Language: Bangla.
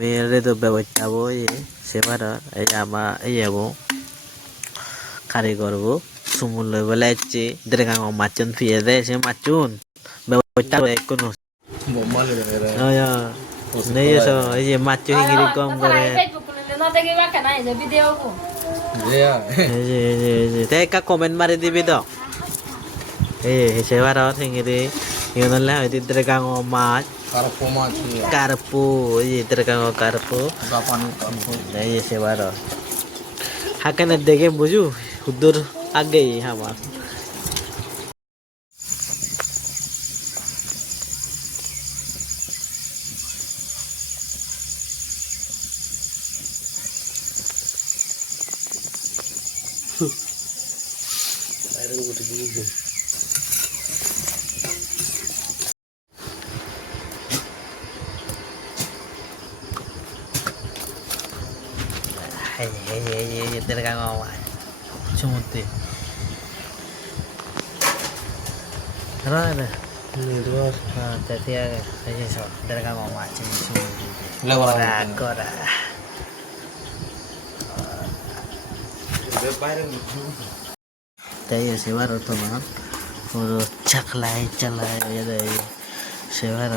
Mere to ব্যবস্থা বই সেবার এই আমা এই যাবো কারিগর বো সুমুল লই বলে আইছে দেরগাং মাচুন ফিয়ে দে সে মাচুন ব্যবস্থা কোনো Bomba le debe. নেই এসো এই যে মাচু হিগিরি কম করে Yeah. এই যে তাই কা কমেন্ট মারি দিবি তো এই সেবার হিগিরি ইউনলে হইতি দেরগাং মাছ Karpo mati. karpu এই দেরগাং karpu Gapan karpo. এই সেবার হাকানে দেখে বুঝু হুদুর আগেই আমার এই দেরগাং মাছ সমুদ্রে Rada, Luar. tadi aja so, dari kamu macam itu. Lewat. Kora. Tadi sebar itu mah, udah caklai ya dari sebar.